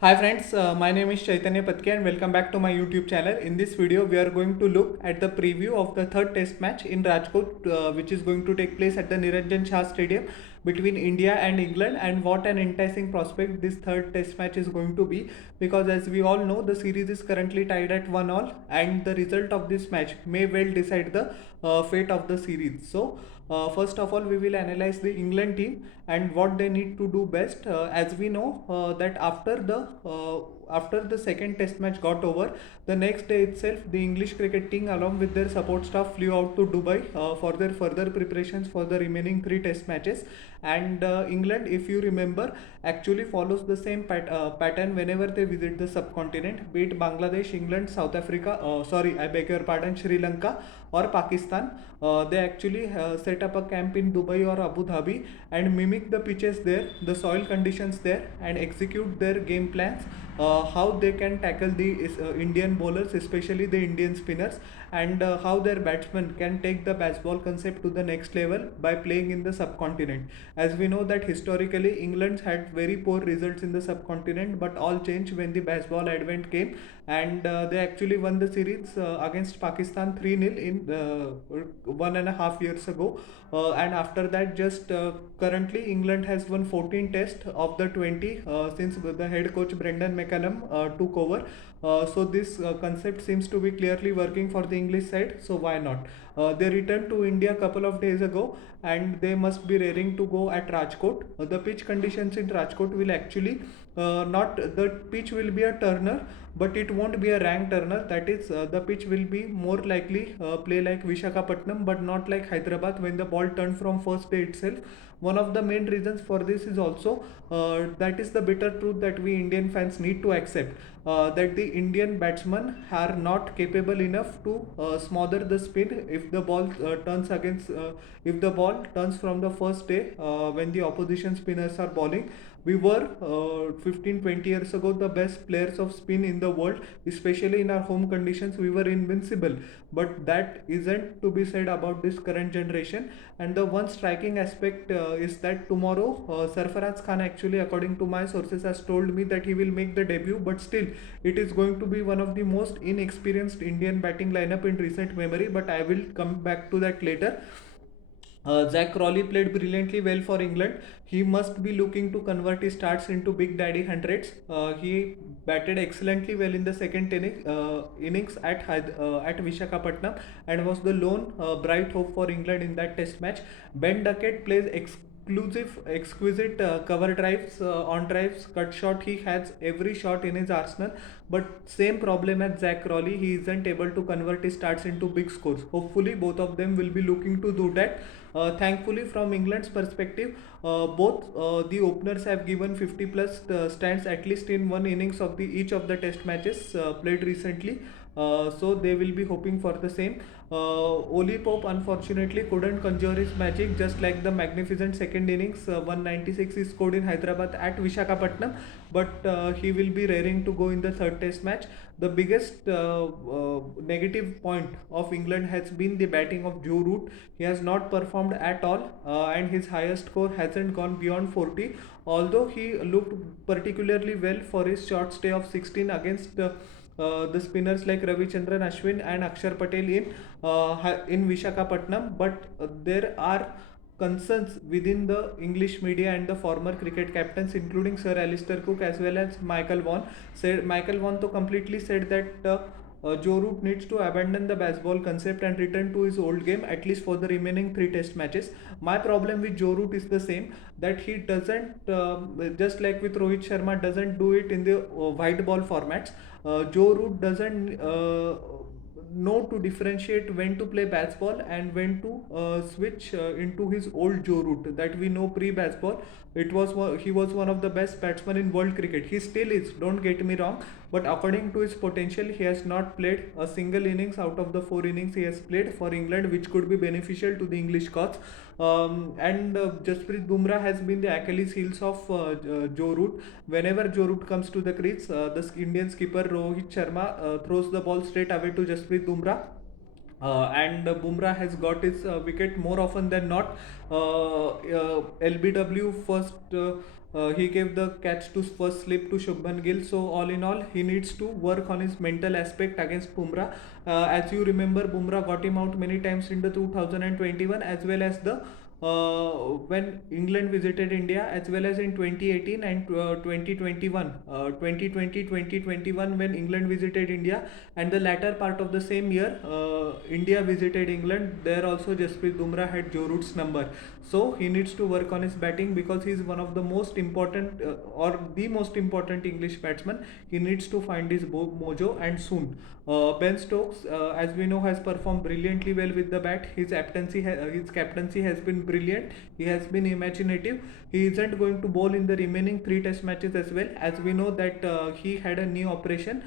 Hi friends, my name is Chaitanya Patke and welcome back to my YouTube channel. In this video, we are going to look at the preview of the third test match in Rajkot, which is going to take place at the Niranjan Shah Stadium between India and England, and what an enticing prospect this third test match is going to be, because as we all know, the series is currently tied at 1-all, and the result of this match may well decide the fate of the series. First of all, we will analyze the England team and what they need to do best. As we know that after the second test match got over, the next day itself, the English cricket team, along with their support staff, flew out to Dubai for their further preparations for the remaining three test matches. And England, if you remember, actually follows the same pattern whenever they visit the subcontinent, be it Bangladesh, England, South Africa, sorry, I beg your pardon, Sri Lanka or Pakistan. They actually set up a camp in Dubai or Abu Dhabi and mimic the pitches there, the soil conditions there, and execute their game plans. How they can tackle the Indian bowlers, especially the Indian spinners, and how their batsmen can take the baseball concept to the next level by playing in the subcontinent. As we know that historically England had very poor results in the subcontinent, but all changed when the baseball advent came, and they actually won the series against Pakistan 3-0 in 1.5 years ago. And after that, just currently England has won 14 tests of the 20 since the head coach Brendan McCullum took over. So this concept seems to be clearly working for the English side. So why not? They returned to India a couple of days ago, and they must be raring to go at Rajkot. The pitch conditions in Rajkot will actually not the pitch will be a turner, but it won't be a rank turner. That is, the pitch will be more likely play like Vishakhapatnam, but not like Hyderabad when the ball turned from first day itself. One of the main reasons for this is also that is the bitter truth that we Indian fans need to accept, that the Indian batsmen are not capable enough to smother the spin if the ball if the ball turns from the first day when the opposition spinners are bowling. We were 15-20 years ago the best players of spin in the world, especially in our home conditions. We were invincible, but that isn't to be said about this current generation. And the one striking aspect is that tomorrow Sarfaraz Khan, actually according to my sources, has told me that he will make the debut, but still it is going to be one of the most inexperienced Indian batting lineup in recent memory, but I will come back to that later. Zach Crawley played brilliantly well for England. He must be looking to convert his starts into big daddy hundreds. He batted excellently well in the second innings at Vishakhapatnam, and was the lone bright hope for England in that test match. Ben Duckett plays exquisite cover drives, on drives, cut shot. He has every shot in his arsenal, but same problem as Zach Crawley. He isn't able to convert his starts into big scores. Hopefully, both of them will be looking to do that. Thankfully, from England's perspective, both the openers have given 50 plus stands at least in one innings of the each of the test matches played recently. So they will be hoping for the same. Oli Pope unfortunately couldn't conjure his magic, just like the magnificent second innings 196 he scored in Hyderabad at Vishakhapatnam, but he will be raring to go in the third test match. The biggest negative point of England has been the batting of Joe Root. He has not performed at all, and his highest score hasn't gone beyond 40. Although he looked particularly well for his short stay of 16 against the spinners like Ravichandran Ashwin and Akshar Patel in Vishakhapatnam, but there are concerns within the English media and the former cricket captains, including Sir Alistair Cook as well as Michael Vaughan. Said Michael Vaughan to completely said that Joe Root needs to abandon the baseball concept and return to his old game, at least for the remaining three test matches. My problem with Joe Root is the same, that he doesn't, just like with Rohit Sharma, doesn't do it in the white ball formats. Joe Root doesn't know to differentiate when to play baseball and when to switch into his old Joe Root that we know pre-baseball. He was one of the best batsmen in world cricket. He still is. Don't get me wrong, but according to his potential, he has not played a single innings out of the four innings he has played for England, which could be beneficial to the English cause. And Jasprit Bumrah has been the Achilles heels of Joe Root. Whenever Joe Root comes to the crease, the Indian skipper Rohit Sharma throws the ball straight away to Jasprit Bumrah. And Bumrah has got his wicket more often than not. LBW first He gave the catch to first slip to Shubman Gill. So all in all, he needs to work on his mental aspect against Bumrah. As you remember, Bumrah got him out many times in the 2021 as well as the when England visited India, as well as in 2018 and 2021, 2020 2021 when England visited India, and the latter part of the same year India visited England. There also Jasprit Bumrah had Joe Root's number. So he needs to work on his batting because he is one of the most important or the most important English batsman. He needs to find his mojo and soon. Ben Stokes, as we know, has performed brilliantly well with the bat. His captaincy has been brilliant. He has been imaginative. He isn't going to bowl in the remaining three Test matches as well, as we know that he had a knee operation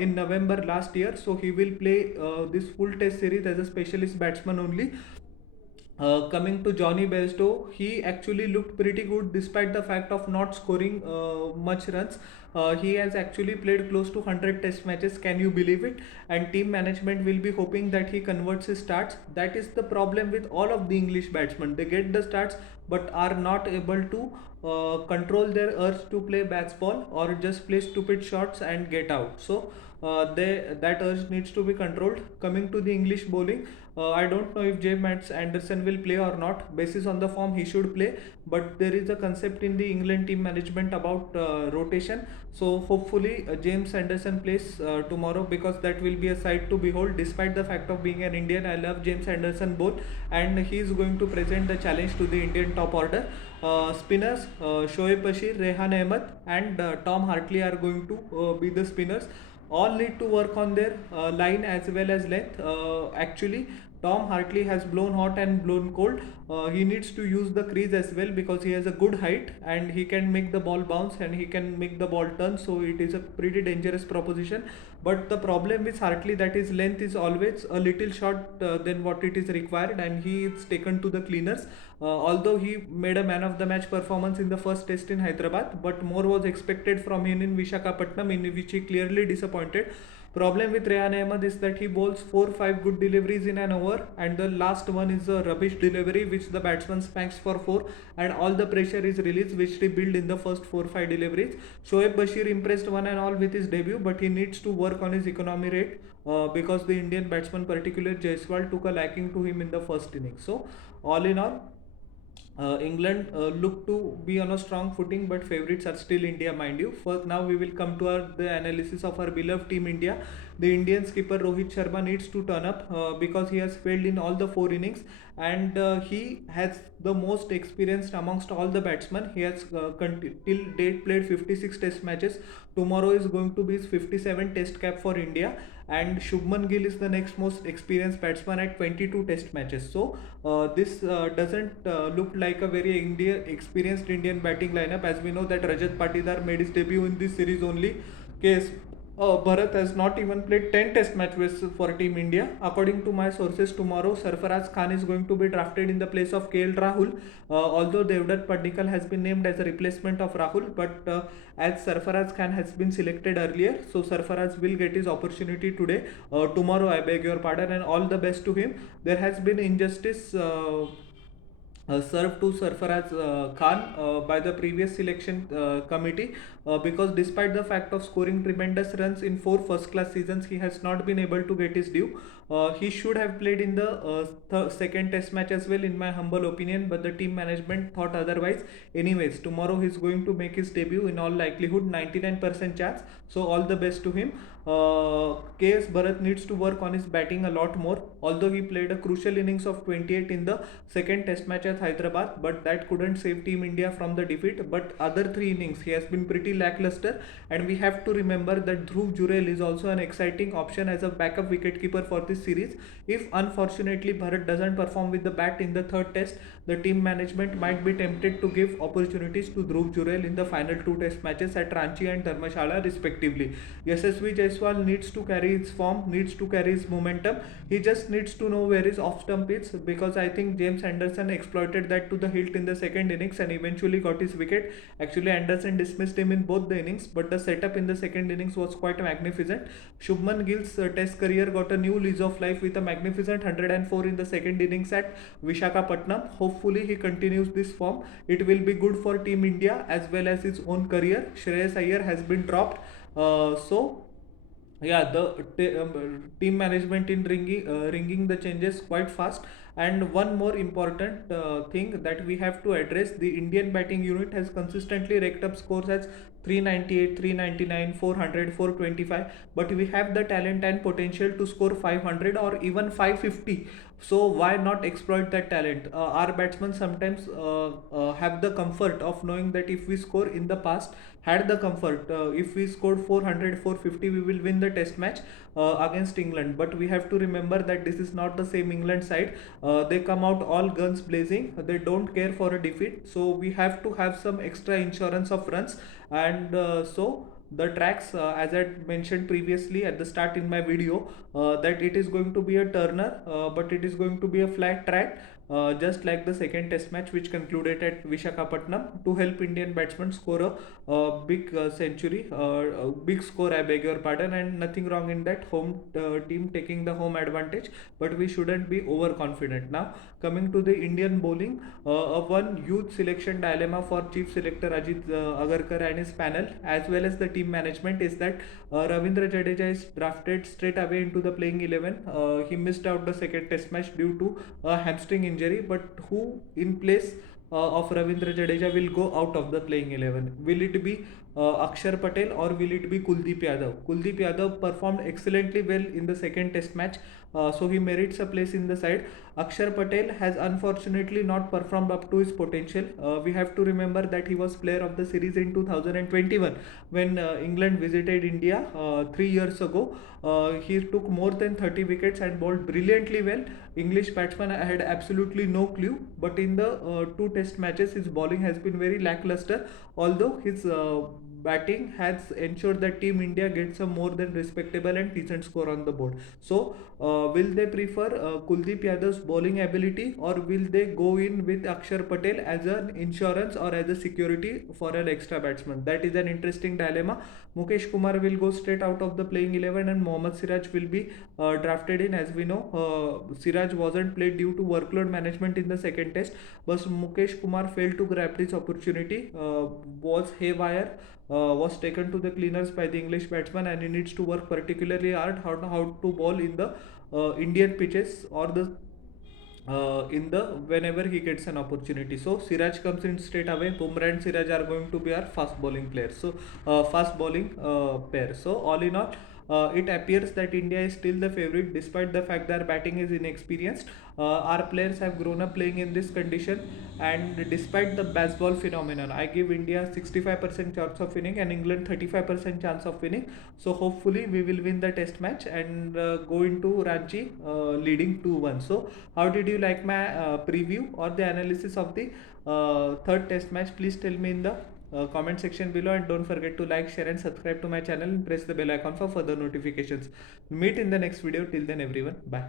in November last year. So he will play this full Test series as a specialist batsman only. Coming to Johnny Bairstow, he actually looked pretty good despite the fact of not scoring much runs. He has actually played close to 100 test matches, can you believe it? And team management will be hoping that he converts his starts. That is the problem with all of the English batsmen. They get the starts but are not able to control their urge to play ball or just play stupid shots and get out. So that urge needs to be controlled. Coming to the English bowling, I don't know if James Anderson will play or not. Basis on the form, he should play, but there is a concept in the England team management about rotation. So hopefully James Anderson plays tomorrow, because that will be a sight to behold. Despite the fact of being an Indian, I love James Anderson both, and he is going to present the challenge to the Indian top order. Spinners, Shoaib Bashir, Rehan Ahmed and Tom Hartley are going to be the spinners. All need to work on their line as well as length. Actually, Tom Hartley has blown hot and blown cold. He needs to use the crease as well, because he has a good height and he can make the ball bounce and he can make the ball turn. So it is a pretty dangerous proposition. But the problem with Hartley, that his length is always a little short than what it is required, and he is taken to the cleaners. Although he made a man of the match performance in the first test in Hyderabad, but more was expected from him in Visakhapatnam, in which he clearly disappointed. Problem with Rehan Ahmed is that he bowls 4-5 good deliveries in an over, and the last one is a rubbish delivery which the batsman spanks for 4, and all the pressure is released which he built in the first 4-5 deliveries. Shoaib Bashir impressed one and all with his debut, but he needs to work on his economy rate because the Indian batsman, particularly Jaiswal, took a liking to him in the first innings. So all in all, England look to be on a strong footing, but favorites are still India, mind you. First, now we will come to the analysis of our beloved team India. The Indian skipper Rohit Sharma needs to turn up because he has failed in all the 4 innings, and he has the most experienced amongst all the batsmen. He has till date played 56 test matches. Tomorrow is going to be his 57 test cap for India, and Shubman Gill is the next most experienced batsman at 22 test matches. So this doesn't look like a very experienced Indian batting lineup, as we know that Rajat Patidar made his debut in this series only. Case Bharat has not even played 10 test matches for Team India. According to my sources, tomorrow Sarfaraz Khan is going to be drafted in the place of KL Rahul. Although Devdutt Padikkal has been named as a replacement of Rahul, but as Sarfaraz Khan has been selected earlier, so Sarfaraz will get his opportunity tomorrow, I beg your pardon, and all the best to him. There has been injustice served to Sarfaraz Khan by the previous selection committee, because despite the fact of scoring tremendous runs in 4 first-class seasons, he has not been able to get his due. He should have played in the second test match as well, in my humble opinion, but the team management thought otherwise. Anyways, tomorrow he is going to make his debut in all likelihood, 99% chance. So all the best to him. KS Bharat needs to work on his batting a lot more. Although he played a crucial innings of 28 in the second test match at Hyderabad, but that couldn't save Team India from the defeat. But other 3 innings he has been pretty lackluster, and we have to remember that Dhruv Jurel is also an exciting option as a backup wicketkeeper for this series. If unfortunately Bharat doesn't perform with the bat in the third test, the team management might be tempted to give opportunities to Dhruv Jurel in the final 2 test matches at Ranchi and Dharmashala respectively. Yashasvi Jaiswal Jaiswal needs to carry his form, needs to carry his momentum. He just needs to know where his off stump is, because I think James Anderson exploited that to the hilt in the second innings and eventually got his wicket. Actually, Anderson dismissed him in both the innings, but the setup in the second innings was quite magnificent. Shubman Gill's test career got a new lease of life with a magnificent 104 in the second innings at Vishakhapatnam. Hopefully, he continues this form. It will be good for Team India as well as his own career. Shreyas Iyer has been dropped. So yeah, the team management in ringing the changes quite fast. And one more important thing that we have to address: the Indian batting unit has consistently raked up scores as 398, 399, 400, 425, but we have the talent and potential to score 500 or even 550. So why not exploit that talent? Our batsmen sometimes have the comfort of knowing that if we score in the past, had the comfort, if we scored 400, 450, we will win the test match against England. But we have to remember that this is not the same England side. They come out all guns blazing, they don't care for a defeat. So we have to have some extra insurance of runs. And so the tracks, as I mentioned previously at the start in my video, that it is going to be a turner, but it is going to be a flat track, just like the second test match which concluded at Vishakhapatnam, to help Indian batsmen score a big century, a big score, I beg your pardon. And nothing wrong in that, home team taking the home advantage, but we shouldn't be overconfident. Now coming to the Indian bowling, one huge selection dilemma for chief selector Ajit Agarkar and his panel as well as the team management is that Ravindra Jadeja is drafted straight away into the playing 11. He missed out the second test match due to a hamstring injury, but who in place of Ravindra Jadeja will go out of the playing 11? Will it be Akshar Patel or will it be Kuldeep Yadav? Kuldeep Yadav performed excellently well in the second test match, so he merits a place in the side. Akshar Patel has unfortunately not performed up to his potential. We have to remember that he was player of the series in 2021 when England visited India 3 years ago. He took more than 30 wickets and bowled brilliantly well. English batsman had absolutely no clue, but in the two test matches, his bowling has been very lackluster, although his batting has ensured that Team India gets a more than respectable and decent score on the board. So, will they prefer Kuldeep Yadav's bowling ability, or will they go in with Akshar Patel as an insurance or as a security for an extra batsman? That is an interesting dilemma. Mukesh Kumar will go straight out of the playing 11 and Mohammad Siraj will be drafted in. As we know, Siraj wasn't played due to workload management in the second test, but Mukesh Kumar failed to grab this opportunity, was haywire, was taken to the cleaners by the English batsman, and he needs to work particularly hard how to bowl in the Indian pitches or the in the whenever he gets an opportunity. So Siraj comes in straight away. Bumrah and Siraj are going to be our fast bowling players. So fast bowling pair. So all in all, it appears that India is still the favorite despite the fact that batting is inexperienced. Our players have grown up playing in this condition, and despite the baseball phenomenon, I give India 65% chance of winning and England 35% chance of winning. So hopefully we will win the test match and go into Ranchi leading 2-1. So how did you like my preview or the analysis of the third test match? Please tell me in the comment section below, and don't forget to like, share and subscribe to my channel and press the bell icon for further notifications. Meet in the next video. Till then everyone, bye.